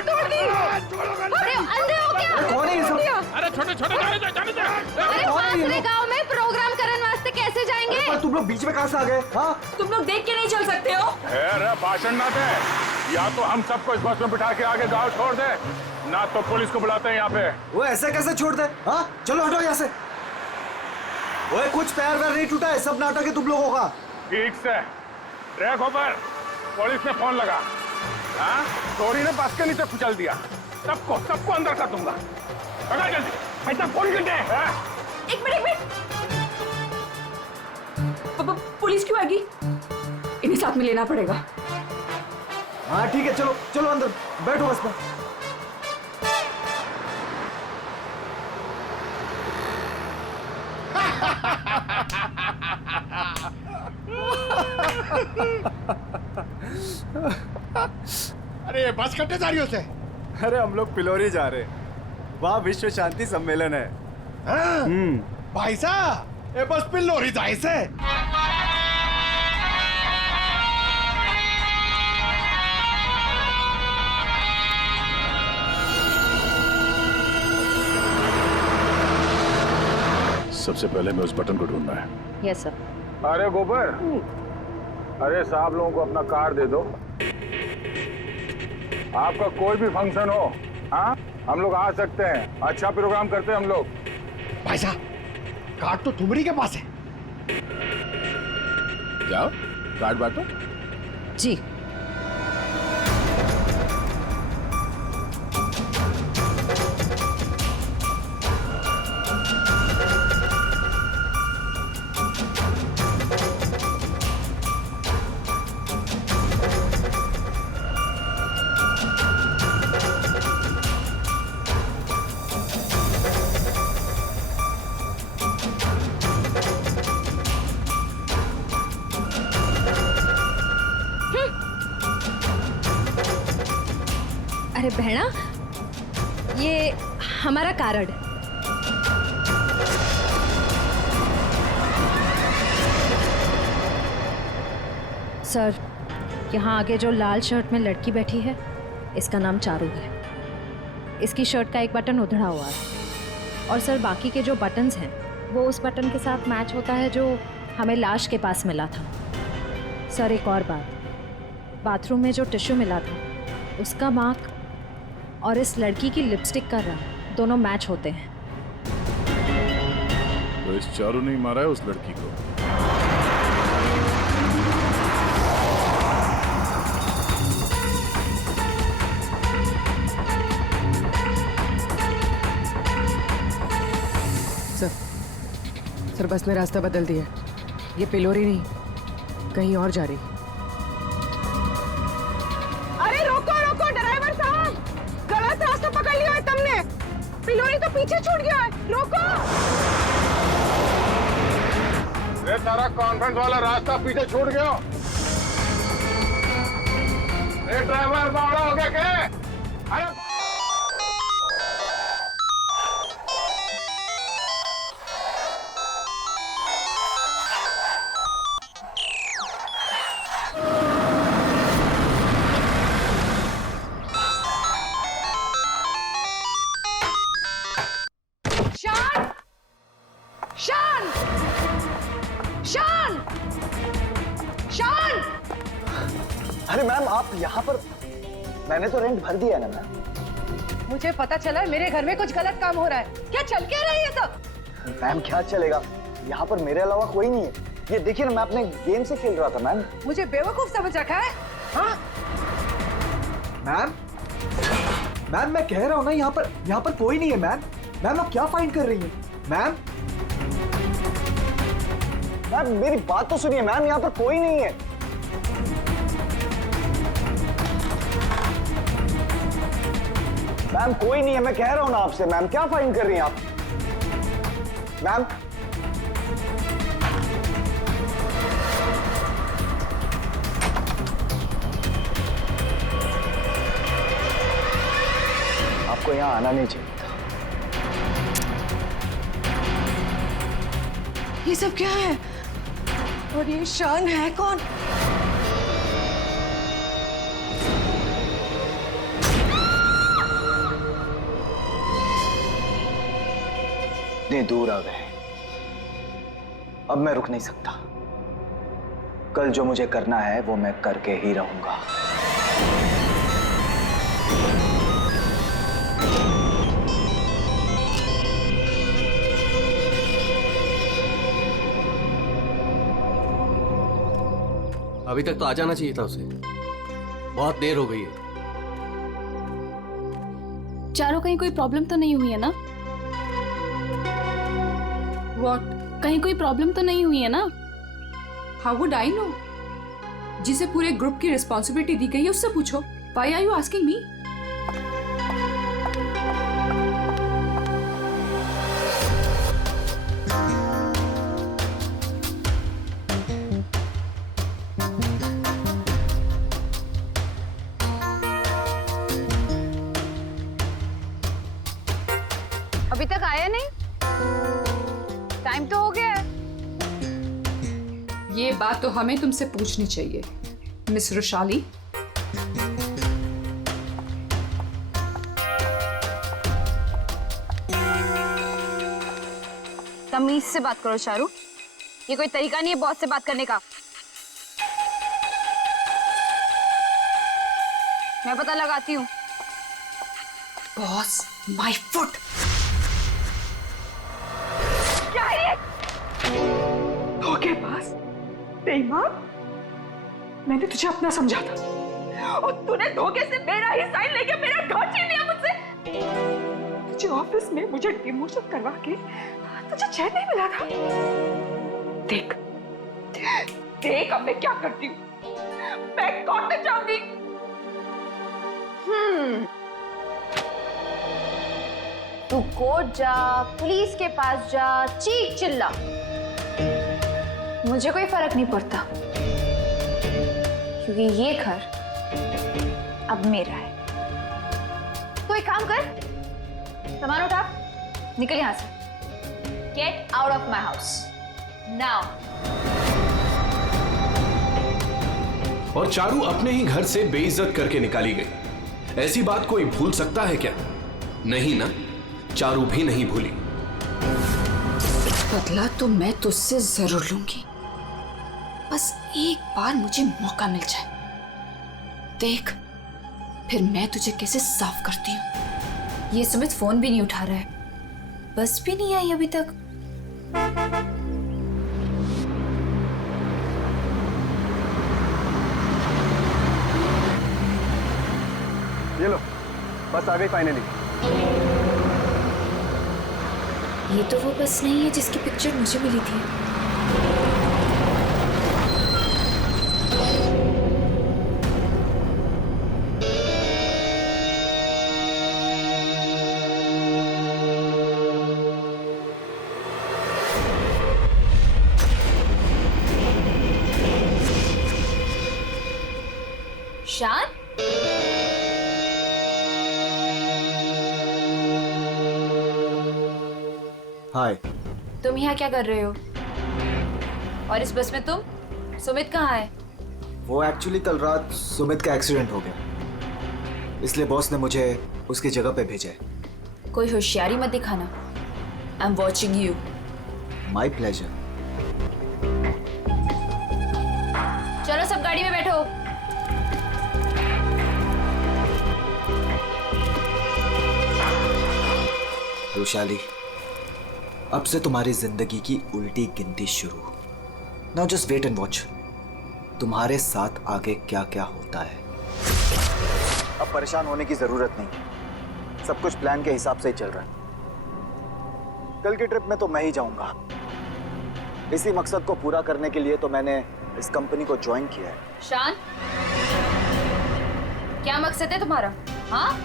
तोड़ दी। अरे अंधे हो क्या? कौन है ये सब? अरे छोटे छोटे जाने दे। अरे दूसरे गांव में प्रोग्राम करने वास्ते कैसे जाएंगे? पर तुम लोग बीच में कहाँ से आ गए? हाँ तुम लोग देख के नहीं चल सकते हो? अरे भाषण ना दे, या तो हम सबको इस बस में बिठा के आगे गाँव छोड़ दे, ना तो पुलिस को बुलाते हैं यहाँ पे। वो ऐसे कैसे छोड़ दे? हाँ चलो हटो यहाँ से। ओए कुछ पैर वैर नहीं टूटा है, सब नाटक है तुम लोगों का। ठीक से ट्रैक ऊपर, पुलिस ने फोन लगा। हाँ चोरी ने बस के नीचे कुचल दिया, सबको अंदर कर दूंगा। पकड़ जल्दी, ऐसा फोन कर दे। एक मिनट पुलिस क्यों आएगी? इन्हें साथ में लेना पड़ेगा। हाँ ठीक है, चलो चलो अंदर बैठो बस में। अरे बस कट्टे जा रही हो से? अरे हम लोग पिलोरी जा रहे हैं, वहाँ विश्व शांति सम्मेलन है। भाई साहब ये बस पिलोरी जाए से। सबसे पहले हमें उस बटन को ढूंढना है। Yes sir. अरे गोबर, अरे साहब लोगों को अपना कार्ड दे दो। आपका कोई भी फंक्शन हो, हाँ हम लोग आ सकते हैं। अच्छा प्रोग्राम करते हैं हम लोग। भाई साहब कार्ड तो तुम्हारी के पास है। जाओ कार्ड बांटो। जी अरे बहना, ये हमारा कार्ड। सर, यहाँ आगे जो लाल शर्ट में लड़की बैठी है, इसका नाम चारू है। इसकी शर्ट का एक बटन उधड़ा हुआ है और सर बाकी के जो बटन्स हैं वो उस बटन के साथ मैच होता है जो हमें लाश के पास मिला था। सर एक और बात, बाथरूम में जो टिश्यू मिला था उसका मार्क और इस लड़की की लिपस्टिक का रंग दोनों मैच होते हैं। तो इस चारू ने मारा है उस लड़की को। सर बस ने रास्ता बदल दिया। ये पिलोरी नहीं, कहीं और जा रही। अरे रोको रोको ड्राइवर साहब, गलत रास्ता पकड़ लिया है तुमने। पिलोरी तो पीछे छूट गया है, रोको। ये तारा कॉन्फ्रेंस वाला रास्ता पीछे छूट गया। ये ड्राइवर बावड़ा हो गया क्या? अरे अरे मैम आप यहाँ पर, मैंने तो रेंट भर दिया है ना मैम। मुझे पता चला मेरे घर में कुछ गलत काम हो रहा है। क्या चल क्या रही है सब? मैम क्या चलेगा, यहाँ पर मेरे अलावा कोई नहीं है। ये देखिए ना, मैं अपने गेम से खेल रहा था मैम। मुझे बेवकूफ समझ रखा है? हाँ मैम, मैम मैं कह रहा हूँ ना, यहाँ पर कोई नहीं है मैम। मैम आप क्या फाइंड कर रही हैं? मैम मैम मेरी बात तो सुनिए मैम, यहाँ पर कोई नहीं है। मैम कोई नहीं है, मैं कह रहा हूं ना आपसे। मैम क्या फाइंड कर रही हैं आप? मैम आपको यहां आना नहीं चाहिए था। ये सब क्या है? और ये शान है कौन? इतनी दूर आ गए, अब मैं रुक नहीं सकता। कल जो मुझे करना है वो मैं करके ही रहूंगा। अभी तक तो आ जाना चाहिए था उसे, बहुत देर हो गई है। चारों कहीं कोई प्रॉब्लम तो नहीं हुई है ना? What? कहीं कोई प्रॉब्लम तो नहीं हुई है ना? How would I know? जिसे पूरे ग्रुप की रिस्पॉन्सिबिलिटी दी गई है उससे पूछो। Why are you asking me? अभी तक आया नहीं? टाइम तो हो गया है। ये बात तो हमें तुमसे पूछनी चाहिए, मिस रुशाली। तमीज से बात करो चारू, ये कोई तरीका नहीं है बॉस से बात करने का। मैं पता लगाती हूँ। Boss, my foot. क्या है ये? धोखेबाज, बेईमान। मैंने तुझे अपना समझा था और तूने धोखे से मेरा ही साइन लेके मेरा घर छीन लिया मुझसे। तुझे ऑफिस में मुझे डिमोशन करवा के तुझे चैन नहीं मिला था। देख देख अब मैं क्या करती हूँ। मैं कोर्ट में जाऊंगी। तू कोर्ट जा, पुलिस के पास जा, चीख चिल्ला, मुझे कोई फर्क नहीं पड़ता, क्योंकि ये घर अब मेरा है। तो एक काम कर, सामान उठा, निकल यहां से। Get out of my house now. और चारू अपने ही घर से बेइज्जत करके निकाली गई। ऐसी बात कोई भूल सकता है क्या? नहीं ना, चारू भी नहीं भूली। बदला तो मैं तुझसे जरूर लूंगी, बस एक बार मुझे मौका मिल जाए। देख फिर मैं तुझे कैसे साफ करती हूँ। ये सुमित फोन भी नहीं उठा रहा है, बस भी नहीं आई अभी तक। ये लो, बस आ गई फाइनली। ये तो वो बस नहीं है जिसकी पिक्चर मुझे मिली थी। शान, हाय। तुम यहाँ क्या कर रहे हो? और इस बस में तुम? सुमित कहाँ है? वो एक्चुअली कल रात सुमित का एक्सीडेंट हो गया, इसलिए बॉस ने मुझे उसकी जगह पे भेजा है। कोई होशियारी मत दिखाना। I am watching you. My pleasure. चलो सब गाड़ी में बैठो। रुशाली, अब से तुम्हारी जिंदगी की उल्टी गिनती शुरू। Now just wait and watch, तुम्हारे साथ आगे क्या क्या होता है। अब परेशान होने की जरूरत नहीं, सब कुछ प्लान के हिसाब से ही चल रहा है। कल की ट्रिप में तो मैं ही जाऊंगा। इसी मकसद को पूरा करने के लिए तो मैंने इस कंपनी को ज्वाइन किया है। शान, क्या मकसद है तुम्हारा? हाँ,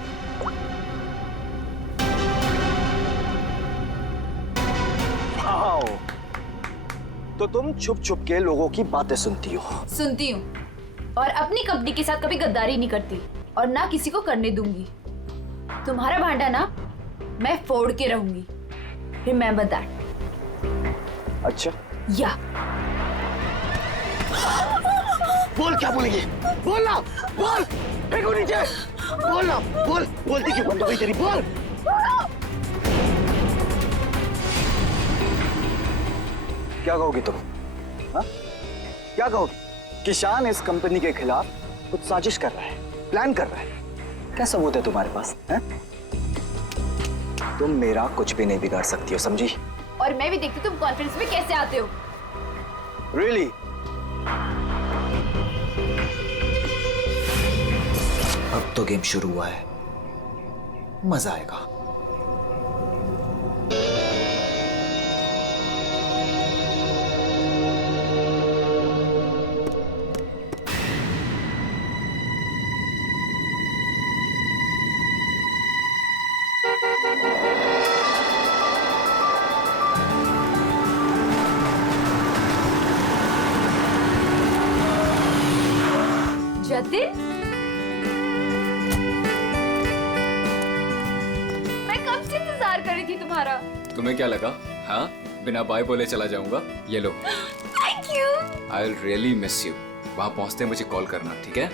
वाओ, तो तुम छुप छुप के लोगों की बातें सुनती हो? सुनती हूँ, और अपनी कंपनी के साथ कभी गद्दारी नहीं करती और ना किसी को करने दूंगी। तुम्हारा भांडा ना मैं फोड़ के रहूंगी। Remember that. अच्छा, या बोल, क्या बोलेंगे? बोल ना, बोल, फेंको नीचे, बोल ना, बोलती क्यों बंद हो गई तेरी? बोल। क्या कहोगी तुम? हाँ? क्या कहोगी कि शान इस कंपनी के खिलाफ कुछ साजिश कर रहा है, प्लान कर रहा है? क्या सबूत है तुम्हारे पास? हैं? तुम मेरा कुछ भी नहीं बिगाड़ सकती हो, समझी? और मैं भी देखती तुम कॉन्फ्रेंस में कैसे आते हो। Really? अब तो गेम शुरू हुआ है, मजा आएगा। जतिन, मैं कब से इंतजार कर रही थी तुम्हारा। तुम्हें क्या लगा? हाँ, बिना बाय बोले चला जाऊंगा? ये लो। Thank you. I will really miss you. वहाँ पहुँचते मुझे कॉल करना, ठीक है?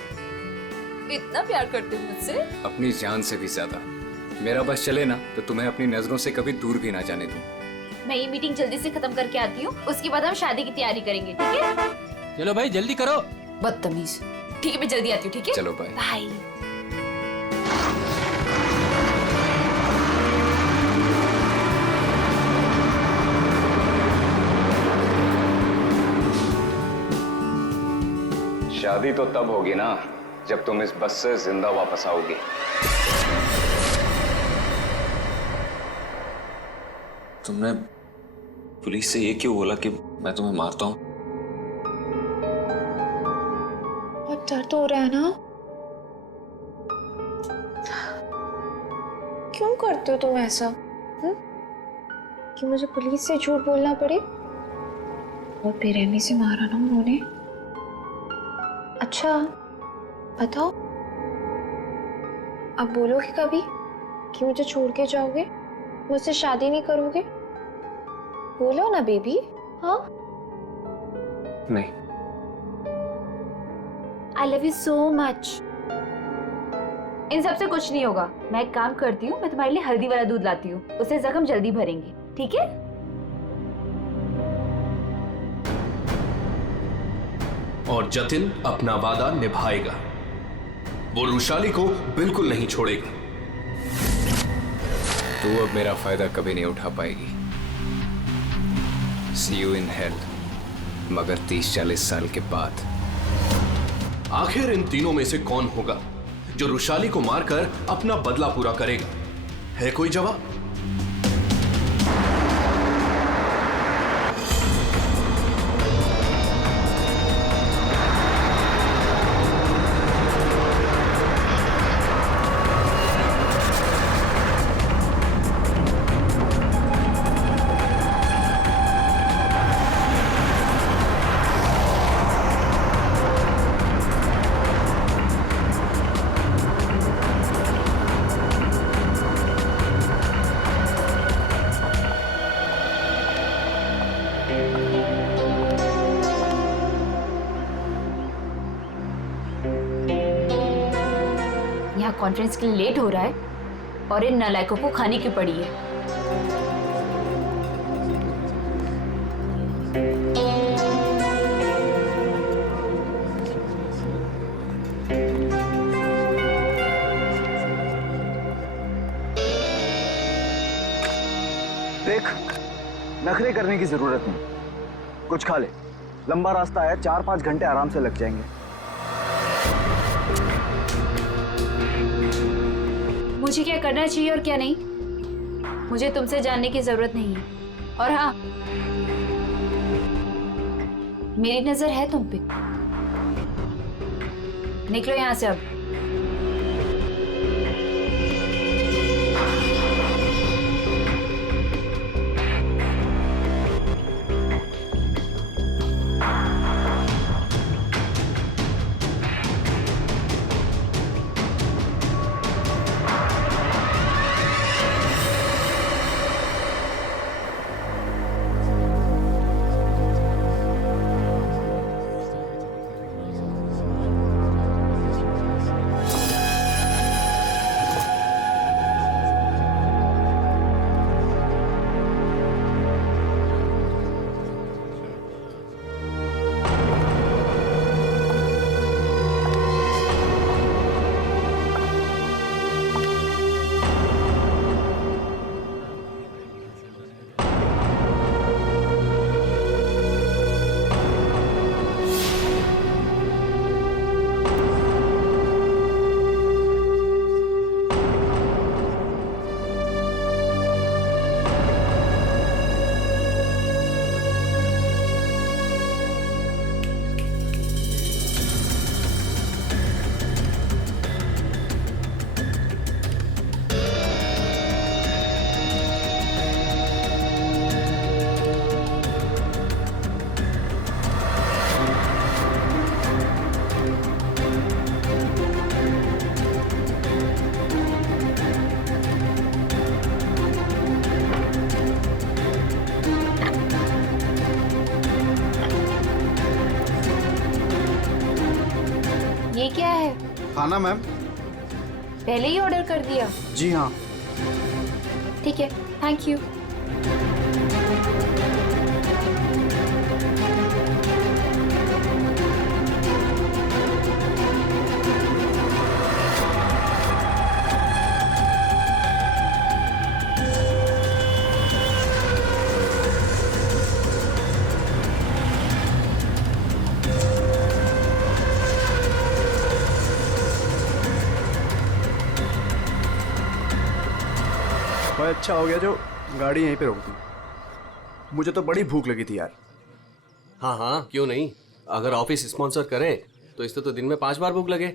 इतना प्यार करते हो मुझसे? अपनी जान से भी ज्यादा। मेरा बस चले ना तो तुम्हें अपनी नजरों से कभी दूर भी ना जाने दूं। मैं ये मीटिंग जल्दी से खत्म करके आती हूँ, उसके बाद हम शादी की तैयारी करेंगे, ठीक है? चलो भाई जल्दी करो। बदतमीज। ठीक है, मैं जल्दी आती हूँ, ठीक है? चलो बाय। बाय। शादी तो तब होगी ना जब तुम इस बस से जिंदा वापस आओगी। तुमने पुलिस से ये क्यों बोला कि मैं तुम्हें मारता हूँ? बहुत दर्द हो रहा है ना? क्यों करते हो तुम ऐसा? कि मुझे पुलिस से झूठ बोलना पड़े? बहुत बेरहमी से मारा ना उन्होंने। अच्छा बताओ, अब बोलोगे कभी कि मुझे छोड़ के जाओगे, मुझसे शादी नहीं करोगे? बोलो ना बेबी। हाँ, नहीं। I love you so much। इन सब से कुछ नहीं होगा। मैं एक काम करती हूँ, मैं तुम्हारे लिए हल्दी वाला दूध लाती हूँ, उससे जख्म जल्दी भरेंगे, ठीक है? और जतिन अपना वादा निभाएगा। वो रुशाली को बिल्कुल नहीं छोड़ेगा। तू अब मेरा फायदा कभी नहीं उठा पाएगी। See you in hell, मगर 30-40 साल के बाद। आखिर इन तीनों में से कौन होगा जो रुशाली को मारकर अपना बदला पूरा करेगा? है कोई जवाब? यहाँ कॉन्फ्रेंस के लिए लेट हो रहा है और इन नालायकों को खाने की पड़ी है। देख, नखरे करने की जरूरत नहीं, कुछ खा ले। लंबा रास्ता है, 4-5 घंटे आराम से लग जाएंगे। मुझे क्या करना चाहिए और क्या नहीं, मुझे तुमसे जानने की जरूरत नहीं है। और हाँ, मेरी नजर है तुम पे। निकलो यहाँ से अब। खाना मैम? पहले ही ऑर्डर कर दिया? जी हाँ। ठीक है, थैंक यू। भाई अच्छा हो गया जो गाड़ी यहीं पे रोक दी, मुझे तो बड़ी भूख लगी थी यार। हाँ हाँ, क्यों नहीं। अगर ऑफिस स्पॉन्सर करे तो इससे तो दिन में 5 बार भूख लगे।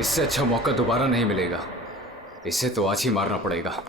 इससे अच्छा मौका दोबारा नहीं मिलेगा, इसे तो आज ही मारना पड़ेगा।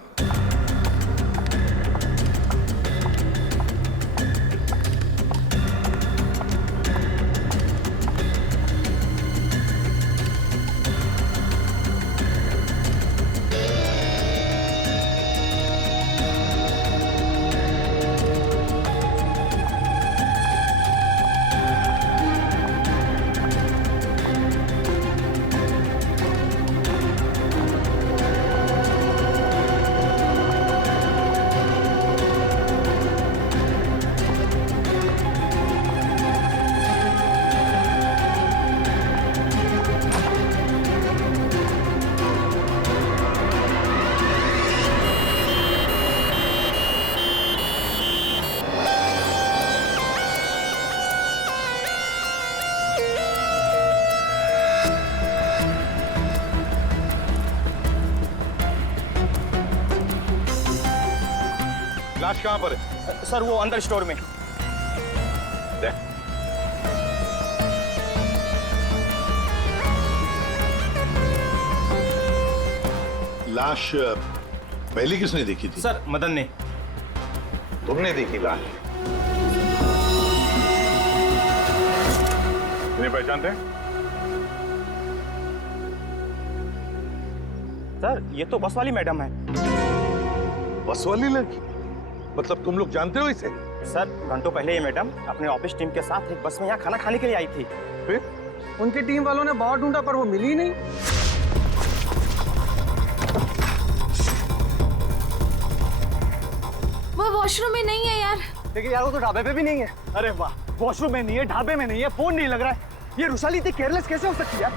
लाश कहाँ पर है? सर वो अंदर स्टोर में। दे। लाश पहले किसने देखी थी? सर मदन ने। तुमने देखी लाश? इन्हें पहचानते हैं? सर ये तो बस वाली मैडम है। बस वाली लड़की? मतलब तुम लोग जानते हो इसे? सर घंटों पहले ये मैडम अपने ऑफिस टीम के साथ एक बस में यहाँ खाना खाने के लिए आई थी। फिर उनकी टीम वालों ने बहुत ढूंढा पर वो मिली ही नहीं। वो वॉशरूम में नहीं है यार। लेकिन यार वो तो ढाबे पे भी नहीं है। अरे वाह, वॉशरूम में नहीं है, ढाबे में नहीं है, फोन नहीं लग रहा है। ये रुशाली इतनी केयरलेस कैसे हो सकती है यार?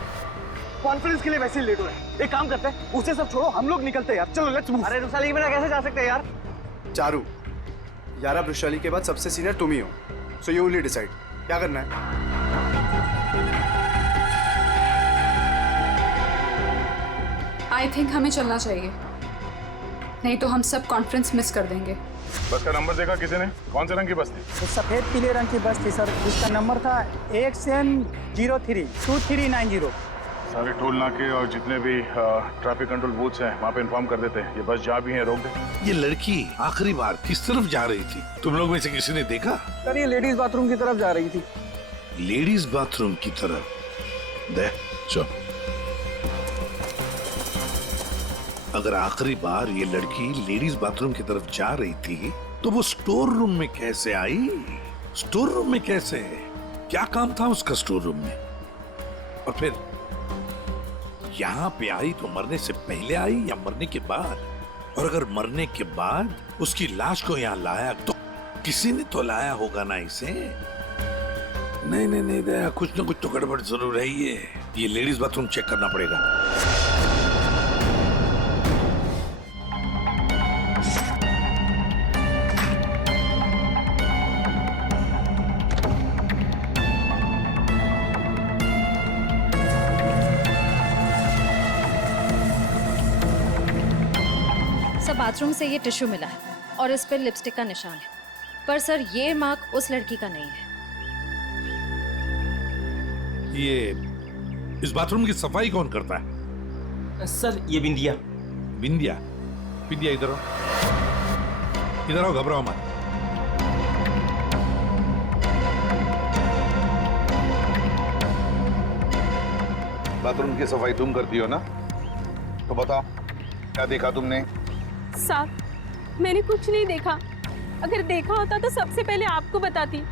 कॉन्फ्रेंस के लिए वैसे ही लेट हो रहे हैं। एक काम करते हैं, उसे सब छोड़ो, हम लोग निकलते हैं यार। चलो लेट्स मूव। अरे रुशाली के बिना कैसे जा सकते हैं यार? चारू यार, अब वृशाली के बाद सबसे सीनियर तुम ही हो, सो यू विल डिसाइड क्या करना है। आई थिंक हमें चलना चाहिए, नहीं तो हम सब कॉन्फ्रेंस मिस कर देंगे। बस का नंबर देखा किसी ने? कौन से रंग की बस थी? तो सफेद पीले रंग की बस थी सर, जिसका नंबर था XN032390। सारे टोल नाके और जितने भी ट्रैफिक कंट्रोल बूथ्स हैं वहाँ पे इन्फॉर्म कर देते हैं। ये बस जहाँ भी है रोक दे। ये लड़की आखिरी बार किस तरफ जा रही थी? तुम लोग में से किसी ने देखा? सर ये लेडीज बाथरूम की तरफ जा रही थी। लेडीज बाथरूम की तरफ? दे चलो। अगर आखिरी बार ये लड़की लेडीज बाथरूम की तरफ जा रही थी तो वो स्टोर रूम में कैसे आई? स्टोर रूम में कैसे? क्या काम था उसका स्टोर रूम में? और फिर यहाँ पे आई तो मरने से पहले आई या मरने के बाद? और अगर मरने के बाद उसकी लाश को यहाँ लाया तो किसी ने तो लाया होगा ना इसे। नहीं नहीं नहीं दया, कुछ ना कुछ तो गड़बड़ जरूर है। ये लेडीज बाथरूम चेक करना पड़ेगा। सर बाथरूम से ये टिश्यू मिला है और इस पर लिपस्टिक का निशान है, पर सर ये मार्क उस लड़की का नहीं है। ये इस बाथरूम की सफाई कौन करता है? सर ये बिंदिया। बिंदिया? बिंदिया इधर आओ, इधर आओ, घबराओ मत। बाथरूम की सफाई तुम करती हो ना, तो बताओ क्या देखा तुमने? साहब मैंने कुछ नहीं देखा, अगर देखा होता तो सबसे पहले आपको बताती।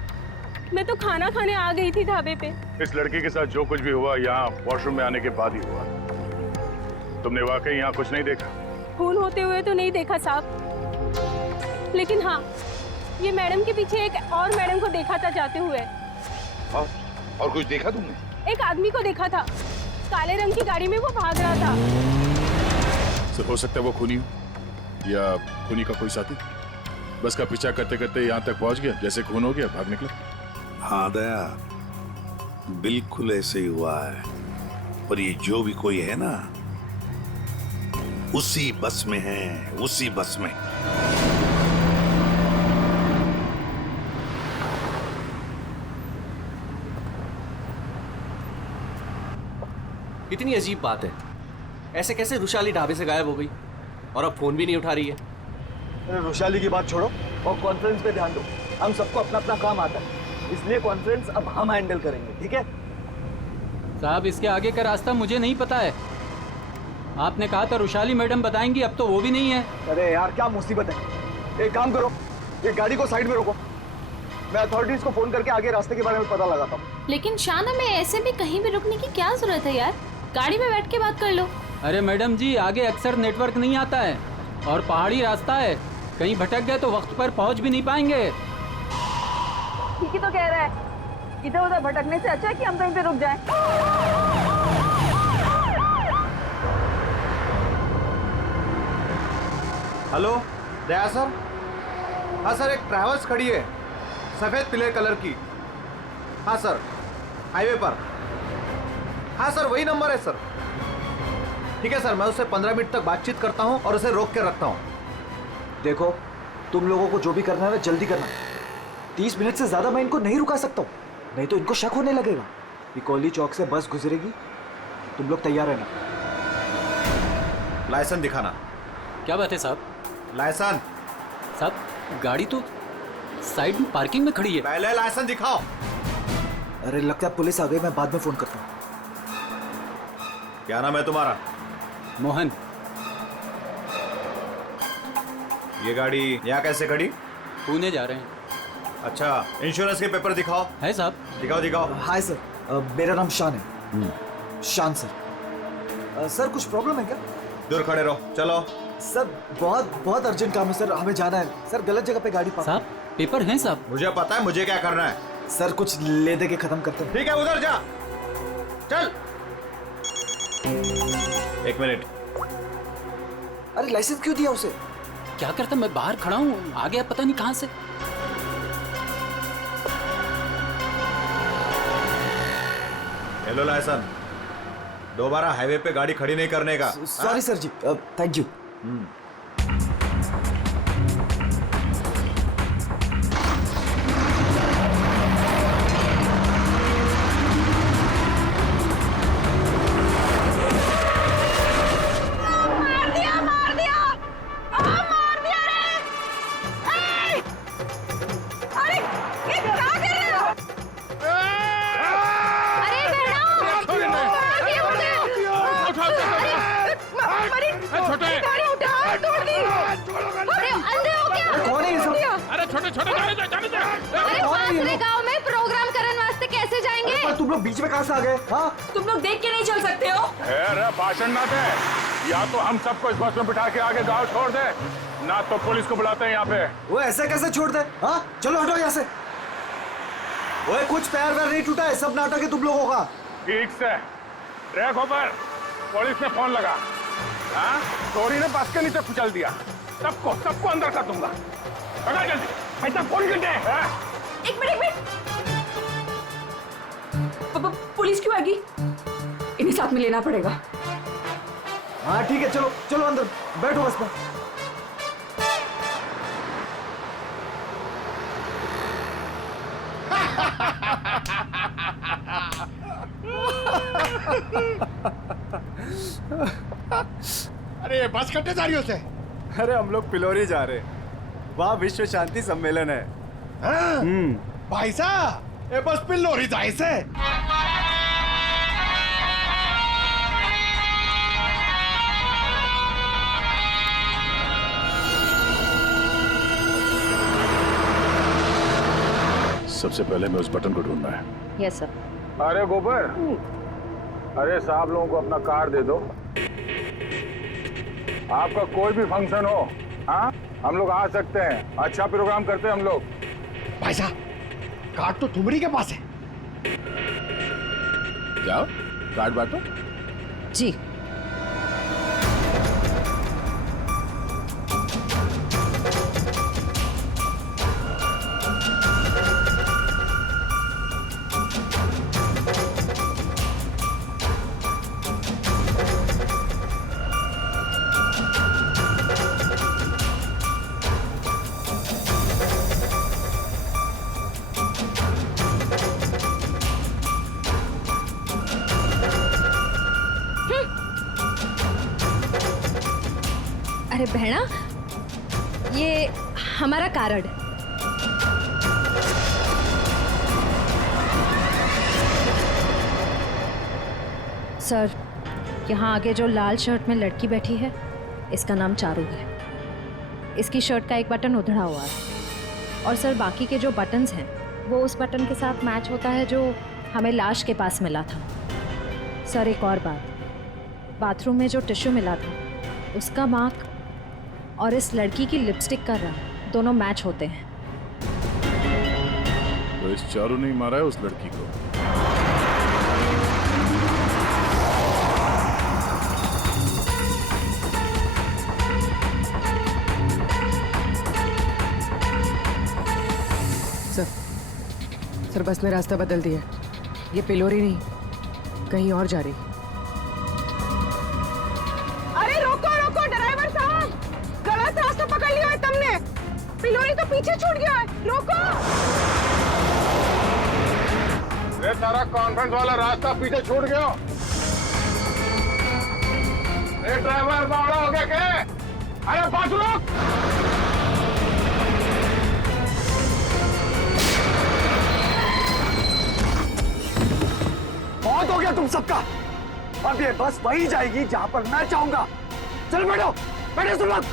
मैं तो खाना खाने आ गई थी ढाबे पे। इस लड़की के साथ जो कुछ भी हुआ यहाँ वॉशरूम में आने के बाद ही हुआ। तुमने वाकई यहाँ कुछ नहीं देखा? खून होते हुए तो नहीं देखा साहब, लेकिन हाँ ये मैडम के पीछे एक और मैडम को देखा था जाते हुए। और कुछ देखा तुमने? एक आदमी को देखा था, काले रंग की गाड़ी में वो भाग रहा था। सिर्फ हो सकता है वो खूनी हो या खूनी का कोई साथी। बस का पीछा करते करते यहाँ तक पहुँच गया, जैसे खून हो गया भाग निकला। हाँ दया, बिल्कुल ऐसे ही हुआ है। पर ये जो भी कोई है ना, उसी बस में है, उसी बस में। कितनी अजीब बात है, ऐसे कैसे रुशाली ढाबे से गायब हो गई और अब फोन भी नहीं उठा रही है? अरे रुशाली की बात छोड़ो और कॉन्फ्रेंस पे ध्यान दो। हम सबको अपना अपना काम आता है, इसलिए कॉन्फ्रेंस अब हम हैंडल करेंगे, ठीक है? साहब इसके आगे का रास्ता मुझे नहीं पता है। आपने कहा था रुशाली मैडम बताएंगी, अब तो वो भी नहीं है। अरे यार क्या मुसीबत है। एक काम करो, ये गाड़ी को साइड में रोको, मैं अथॉरिटीज को फोन करके आगे रास्ते के बारे में पता लगाता हूँ। लेकिन शाना में ऐसे भी कहीं भी रुकने की क्या जरूरत है यार, गाड़ी में बैठ के बात कर लो। अरे मैडम जी आगे अक्सर नेटवर्क नहीं आता है और पहाड़ी रास्ता है, कहीं भटक गए तो वक्त पर पहुंच भी नहीं पाएंगे। ठीक ही तो कह रहा है, इधर उधर भटकने से अच्छा है कि हम कहीं पे रुक जाएं। हेलो दया सर। हाँ सर, एक ट्रैवल्स खड़ी है सफेद पीले कलर की। हाँ सर, हाईवे पर। हाँ सर वही नंबर है सर। ठीक है सर, मैं उससे 15 मिनट तक बातचीत करता हूँ और उसे रोक के रखता हूँ। देखो तुम लोगों को जो भी करना है ना जल्दी करना। 30 मिनट से ज्यादा मैं इनको नहीं रुका सकता हूँ, नहीं तो इनको शक होने लगेगा। बिकौली चौक से बस गुजरेगी, तुम लोग तैयार रहना। लाइसेंस दिखाना। क्या बात है साहब? लाइसेंस साहब गाड़ी तो साइड में पार्किंग में खड़ी है। पहले लाइसेंस दिखाओ। अरे लगता है पुलिस आ गई, मैं बाद में फोन करता हूँ। क्या नाम है तुम्हारा? मोहन। ये गाड़ी यहाँ कैसे खड़ी? पुणे जा रहे हैं। अच्छा, इंश्योरेंस के पेपर दिखाओ। है साहब? दिखाओ दिखाओ। हाय सर, मेरा नाम शान है। शान सर। सर कुछ प्रॉब्लम है क्या? दूर खड़े रहो, चलो। सर बहुत अर्जेंट काम है सर, हमें जाना है। सर गलत जगह पे गाड़ी पार्क। साहब पेपर हैं साहब? मुझे पता है मुझे क्या करना है। सर कुछ ले दे के खत्म करते हैं। ठीक है उधर जा, चल। 1 मिनट। अरे लाइसेंस क्यों दिया उसे? क्या करता, मैं बाहर खड़ा हूँ, आ गया पता नहीं कहाँ से। हेलो लाइसेंस, दोबारा हाईवे पे गाड़ी खड़ी नहीं करने का। Sorry sir ji, thank you. तुम लोग बीच में कहां से आ गए? हाँ, तुम लोग देख के नहीं चल सकते हो? अरे भाषण ना दे, या तो हम सबको इस बस में बिठा के आगे गांव छोड़ दे, ना तो पुलिस को बुलाते हैं यहाँ पे। वो ऐसे कैसे छोड़ दे? हाँ, चलो हटो यहाँ से। ओए, कुछ पैर वैर नहीं टूटा है, सब नाटक है तुम लोगों का। ठीक से ट्रैक ओवर, पुलिस ने फोन लगा। हाँ, चोरी ने बस के नीचे कुचल दिया, सबको अंदर कर दूंगा। पकड़ जल्दी, ऐसा कौन घंटे है? एक मिनट। पुलिस क्यों आएगी? इन्हें साथ में लेना पड़ेगा। हाँ ठीक है, चलो चलो अंदर बैठो बस में। अरे बस कट्टे जा रही हो से? अरे हम लोग पिलोरी जा रहे हैं, वहाँ विश्व शांति सम्मेलन है। भाई साहब, ये बस पिलोरी जाए से। सबसे पहले मैं उस बटन को ढूंढना है। Yes sir. अरे गोबर, अरे साहब लोगों को अपना कार्ड दे दो। आपका कोई भी फंक्शन हो, हाँ, हम लोग आ सकते हैं। अच्छा प्रोग्राम करते हैं हम लोग। भाई साहब, कार्ड तो तुम्हारी के पास है। जाओ कार्ड बांटो। जी। अरे बहना, ये हमारा कार्ड। सर, यहाँ आगे जो लाल शर्ट में लड़की बैठी है, इसका नाम चारू है। इसकी शर्ट का एक बटन उधड़ा हुआ है और सर बाकी के जो बटन्स हैं वो उस बटन के साथ मैच होता है जो हमें लाश के पास मिला था। सर एक और बात, बाथरूम में जो टिश्यू मिला था उसका मार्क और इस लड़की की लिपस्टिक का रंग दोनों मैच होते हैं। तो इस चारू ने मारा है उस लड़की को। सर बस ने रास्ता बदल दिया। ये पिलोरी नहीं, कहीं और जा रही। अरे रोको रोको ड्राइवर साहब, गलत रास्ता पकड़ लिया है तुमने। पिलोरी तो पीछे छूट गया है, रोको। ये सारा कॉन्फ्रेंस वाला रास्ता पीछे छूट गया। ये ड्राइवर बावड़ा हो गया क्या? अरे पास रोक। बहुत हो गया तुम सबका। अब ये बस वही जाएगी जहां पर मैं चाहूंगा। चल बैठो, बैठो सब लोग।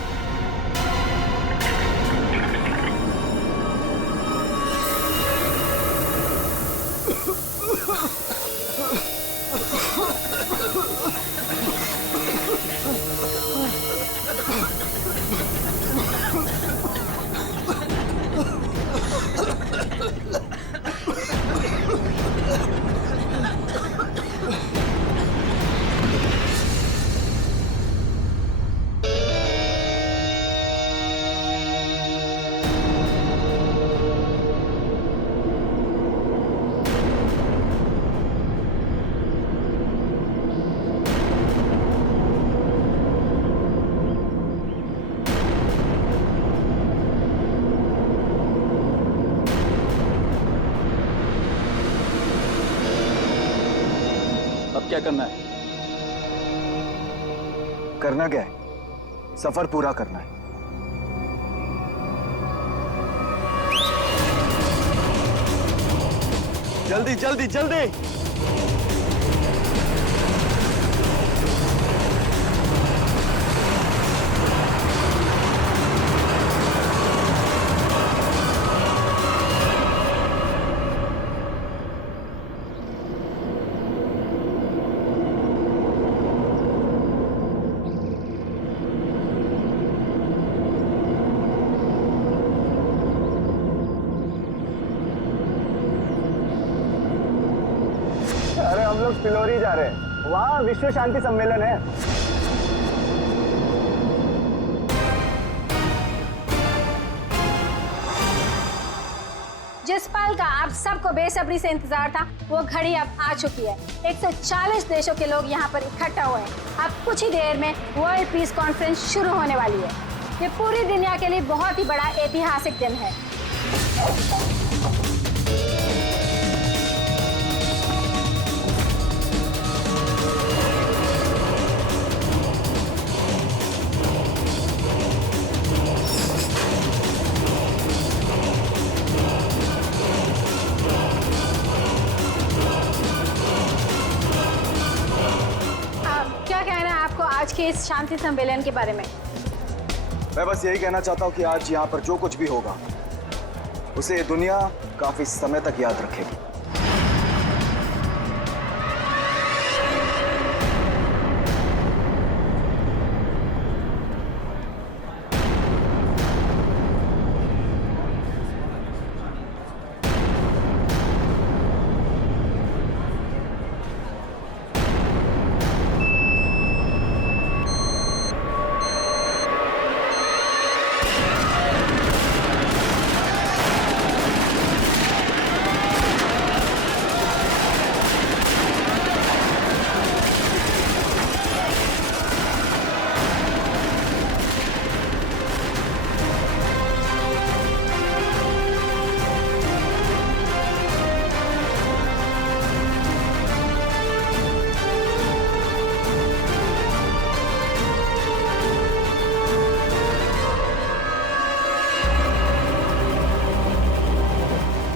अब क्या करना है? करना क्या है? सफर पूरा करना है। जल्दी जल्दी जल्दी। हम लोग पिलोरी जा रहे हैं, वहाँ विश्व शांति सम्मेलन है। जिस पल का आप सबको बेसब्री से इंतजार था, वो घड़ी अब आ चुकी है। 140 देशों के लोग यहाँ पर इकट्ठा हुए हैं। अब कुछ ही देर में वर्ल्ड पीस कॉन्फ्रेंस शुरू होने वाली है। ये पूरी दुनिया के लिए बहुत ही बड़ा ऐतिहासिक दिन है। क्या कहना है आपको आज के इस शांति सम्मेलन के बारे में? मैं बस यही कहना चाहता हूँ कि आज यहाँ पर जो कुछ भी होगा उसे दुनिया काफी समय तक याद रखेगी।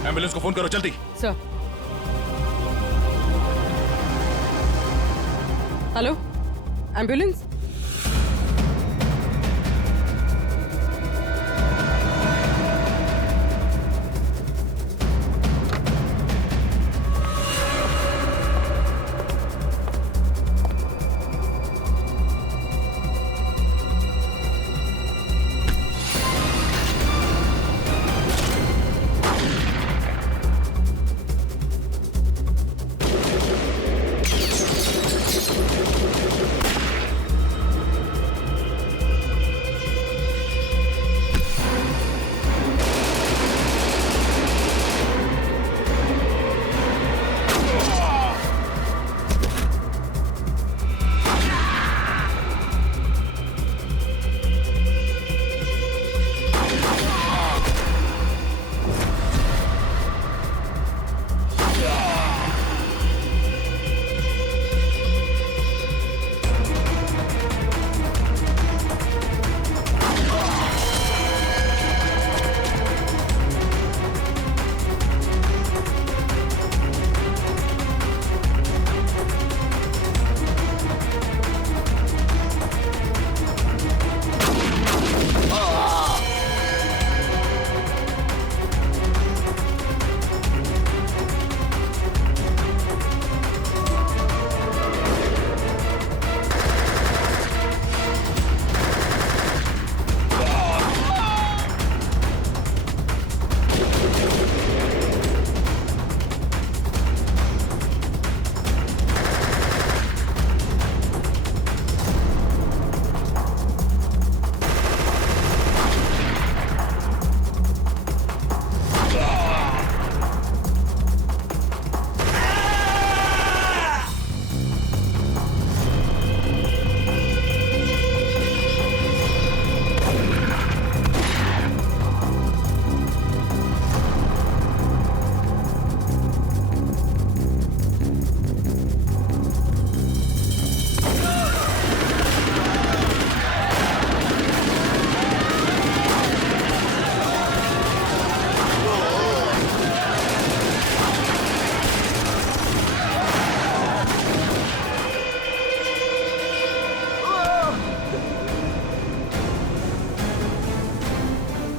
एम्बुलेंस को फोन करो जल्दी। सर। Hello, ambulance?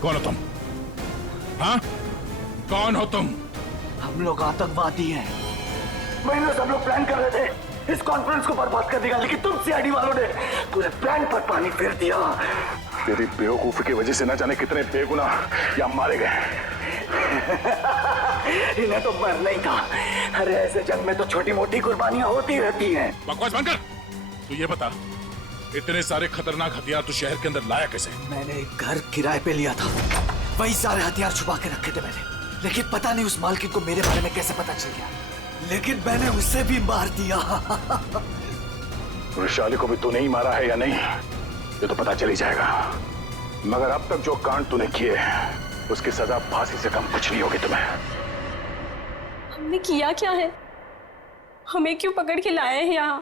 कौन हो तुम? हाँ? कौन हो तुम? हम लोग आतंकवादी हैं। महीनों से हम लोग प्लान कर रहे थे इस कॉन्फ्रेंस को बर्बाद कर देगा, लेकिन तुम सीआईडी वालों ने पूरे प्लान पर पानी फेर दिया। तेरी बेवकूफी की वजह से न जाने कितने बेगुनाह यहाँ मारे गए। इन्हें तो मरना ही था। अरे ऐसे जंग में तो छोटी मोटी कुर्बानियां होती रहती हैं। बकवास बंद कर। तू ये बता, इतने सारे खतरनाक हथियार तू शहर के अंदर लाया कैसे? मैंने एक घर किराए पे लिया था, वही सारे हथियार छुपा के रखे थे मैंने। लेकिन पता नहीं उस मालकिन को मेरे बारे में कैसे पता चल गया, लेकिन मैंने उसे भी मार दिया। वैशाली को भी तूने ही मारा है या नहीं, ये तो पता चल ही जाएगा। मगर अब तक जो कांड तूने किए उसकी सजा फांसी से कम कुछ नहीं होगी तुम्हें। हमने किया क्या है? हमें क्यों पकड़ के लाए हैं यहाँ?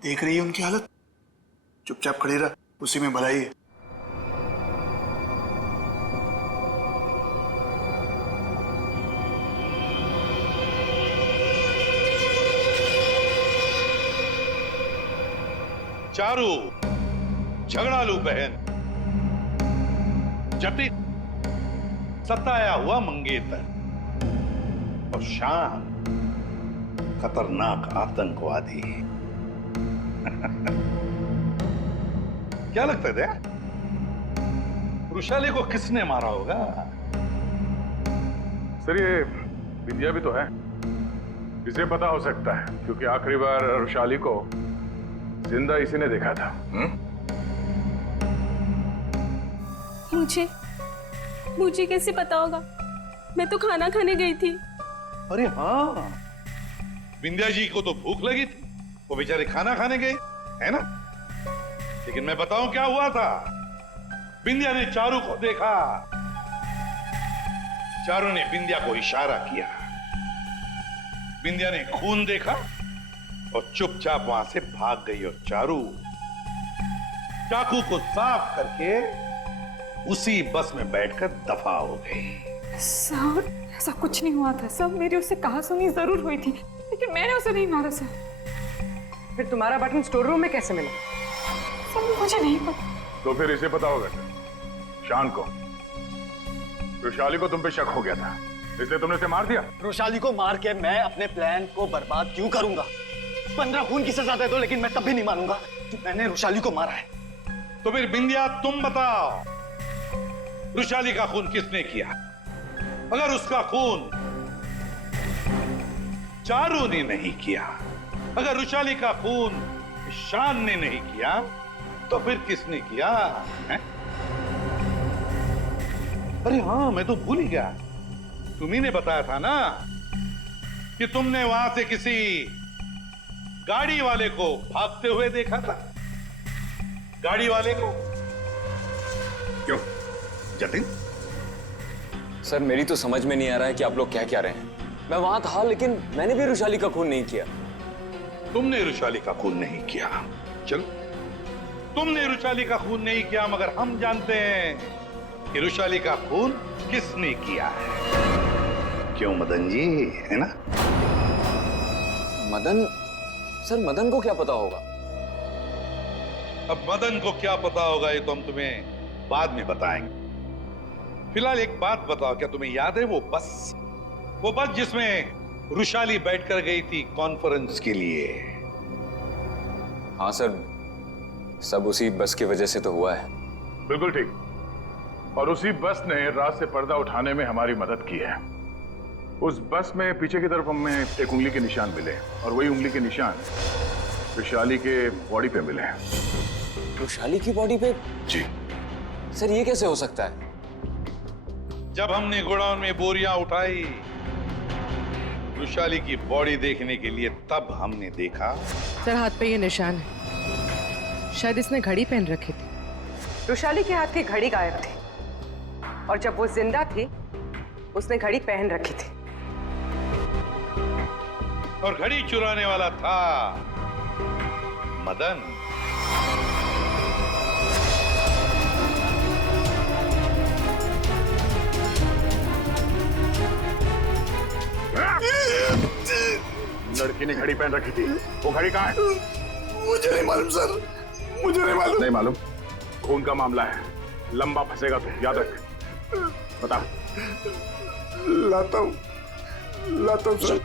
देख रही है उनकी हालत, चुपचाप खड़ी रह, उसी में भलाई है। चारू, झगड़ालू बहन, जटिल सताया हुआ मंगेतर और शान खतरनाक आतंकवादी। क्या लगता है वृषाली को किसने मारा होगा? सर ये विद्या भी तो है, इसे पता हो सकता है क्योंकि आखिरी बार वृषाली को जिंदा इसी ने देखा था। मुझे कैसे पता होगा? मैं तो खाना खाने गई थी। अरे हाँ, विंध्या जी को तो भूख लगी थी, वो बेचारे खाना खाने गए, है ना? लेकिन मैं बताऊं क्या हुआ था। विंध्या ने चारू को देखा, चारू ने विंध्या को इशारा किया, विंध्या ने खून देखा और चुपचाप वहां से भाग गई और चारू चाकू को साफ करके उसी बस में बैठकर दफा हो गई। सर ऐसा कुछ नहीं हुआ था सर, मेरी उससे कहा सुनी जरूर हुई थी, लेकिन मैंने उसे नहीं मारा सर। फिर तुम्हारा बटन स्टोर रूम में कैसे मिला? सर मुझे नहीं पता। तो फिर इसे पता होगा सर, शान को। वृषाली को तुम पे शक हो गया था, इसलिए तुमने उसे मार दिया। वृषाली को मार के मैं अपने प्लान को बर्बाद क्यों करूंगा? 15 खून की सजा दे दो, लेकिन मैं तब भी नहीं मानूंगा कि मैंने वृषाली को मारा है। तो फिर विंध्या तुम बताओ, वृषाली का खून किसने किया? अगर उसका खून चारू ने नहीं किया, अगर वृषाली का खून शान ने नहीं किया, तो फिर किसने किया है? अरे हाँ, मैं तो भूल ही गया, तुम्ही ने बताया था ना कि तुमने वहां से किसी गाड़ी वाले को भागते हुए देखा था। गाड़ी वाले को क्यों जतिन? सर मेरी तो समझ में नहीं आ रहा है कि आप लोग क्या कह रहे हैं। मैं वहां था, लेकिन मैंने भी वृषाली का खून नहीं किया। तुमने वृषाली का खून नहीं किया, चलो तुमने वृषाली का खून नहीं किया, मगर हम जानते हैं कि वृषाली का खून किसने किया है। क्यों मदन जी, है ना? मदन? सर मदन को क्या पता होगा? अब मदन को क्या पता होगा ये तो हम तुम्हें बाद में बताएंगे। फिलहाल एक बात बताओ, क्या तुम्हें याद है वो बस जिसमें वृषाली बैठकर गई थी कॉन्फ्रेंस के लिए? हाँ सर, सब उसी बस की वजह से तो हुआ है। बिल्कुल ठीक, और उसी बस ने रात से पर्दा उठाने में हमारी मदद की है। उस बस में पीछे की तरफ हमें एक उंगली के निशान मिले, और वही उंगली के निशान वृषाली के बॉडी पे मिले। वृषाली की बॉडी पे? जी सर, ये कैसे हो सकता है? जब हमने गोडाउन में बोरियां उठाई वृषाली की बॉडी देखने के लिए, तब हमने देखा। सर हाथ पे ये निशान है, शायद इसने घड़ी पहन रखी थी। वृषाली के हाथ की घड़ी गायब थी, और जब वो जिंदा थी उसने घड़ी पहन रखी थी। और घड़ी चुराने वाला था मदन। लड़की ने घड़ी पहन रखी थी, वो घड़ी कहाँ है? मुझे नहीं मालूम सर, मुझे नहीं मालूम। नहीं मालूम? खून का मामला है, लंबा फंसेगा तो याद रख। बता। लाता हूँ सर।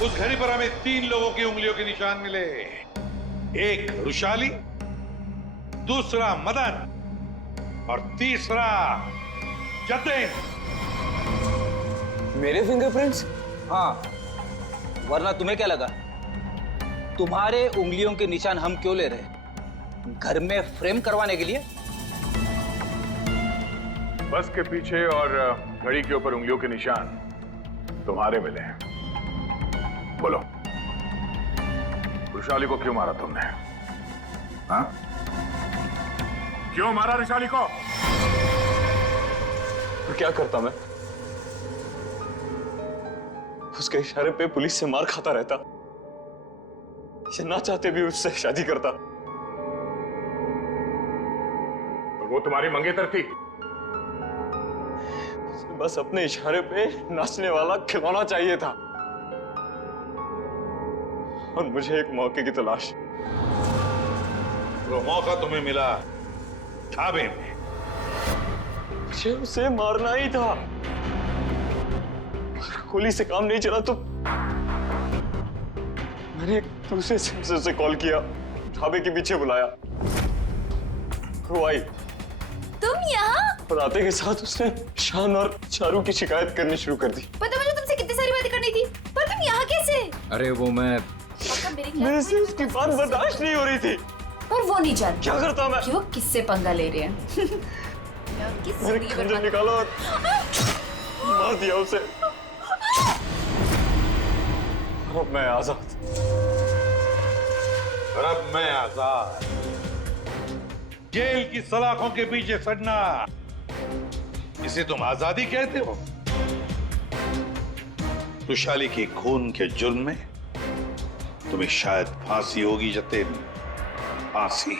उस घड़ी पर हमें 3 लोगों की उंगलियों के निशान मिले। एक रुशाली, दूसरा मदन और तीसरा जतिन। मेरे फिंगरप्रिंट्स? हाँ, वरना तुम्हें क्या लगा तुम्हारे उंगलियों के निशान हम क्यों ले रहे? घर में फ्रेम करवाने के लिए? बस के पीछे और घड़ी के ऊपर उंगलियों के निशान तुम्हारे मिले हैं। बोलो, रुशाली को क्यों मारा तुमने? हाँ? क्यों मारा रुशाली को? तो क्या करता मैं? उसके इशारे पे पुलिस से मार खाता रहता, या ना चाहते भी उससे शादी करता। और वो तुम्हारी मंगेतर थी? बस अपने इशारे पे नाचने वाला खिलौना चाहिए था, और मुझे एक मौके की तलाश। वो मौका तुम्हें मिला ढाबे में। मुझे उसे मारना ही था। गोली से काम नहीं चला तो मैंने एक दूसरे सेंसर से कॉल किया, ढाबे के पीछे बुलाया, वो आई। तुम यहाँ? और आते के साथ उसने शान और चारू की शिकायत करनी शुरू कर दी। पता मुझे तुमसे कितनी सारी बातें करनी थी, पर तुम यहाँ कैसे? अरे वो मैं मेरे से उसकी बात बर्दाश्त नहीं हो रही थी। और वो नहीं जानता क्या करता मैं कि वो किससे पंगा ले रहे हैं। मैंने खंजर निकाला और मार दिया उसे। अब मैं आजाद। और अब मैं आजाद। जेल की सलाखों के पीछे सड़ना, इसे तुम आजादी कहते हो? रुशाली के खून के जुर्म में तुम्हें शायद फांसी होगी जतिन, फांसी।